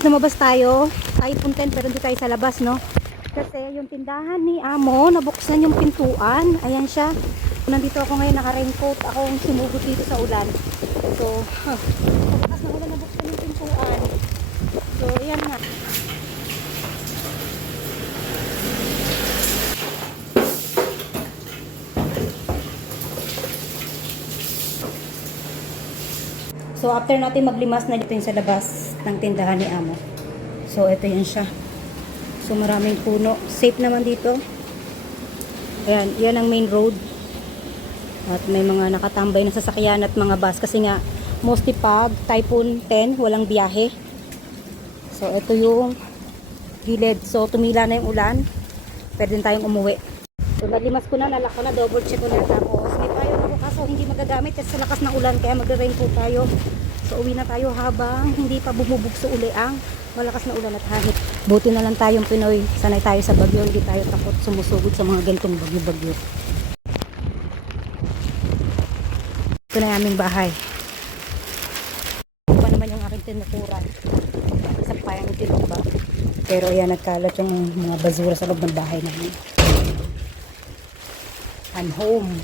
Lumabas tayo, tayo punten pero hindi tayo sa labas, no? Kasi yung tindahan ni Amo, nabuksan yung pintuan. Ayan siya. Nandito ako ngayon, naka-raincoat. Ako ang sumugod dito sa ulan. So, pagkakas na ulan, nabuksan yung pintuan. So, ayan nga. So, after natin maglimas na dito yung sa labas ng tindahan ni Amo. So, ito yan siya. So, maraming puno. Safe naman dito. Ayan, yan ang main road. At may mga nakatambay na sasakyan at mga bus. Kasi nga, mostly pag Typhoon 10, walang biyahe. So, ito yung gilid. So, tumila na yung ulan. Pwede din tayong umuwi. So, nalimas ko na, nalak ko na, double check ko na. Tapos, may payo na kaso hindi magagamit kasi sa lakas ng ulan. Kaya magre-raincoat tayo. So, uwi na tayo habang hindi pa bumubugso uli ang malakas na ulan at hangin. Buti na lang tayong Pinoy. Sanay tayo sa bagyo. Hindi tayo takot sumusugod sa mga ganitong bagyo-bagyo. Ito na yung aming bahay. Ito pa naman yung aking tinukuran. Sa payang tinuba. Pero ayan, nagkalat yung mga basura sa loob ng bahay namin. I'm home.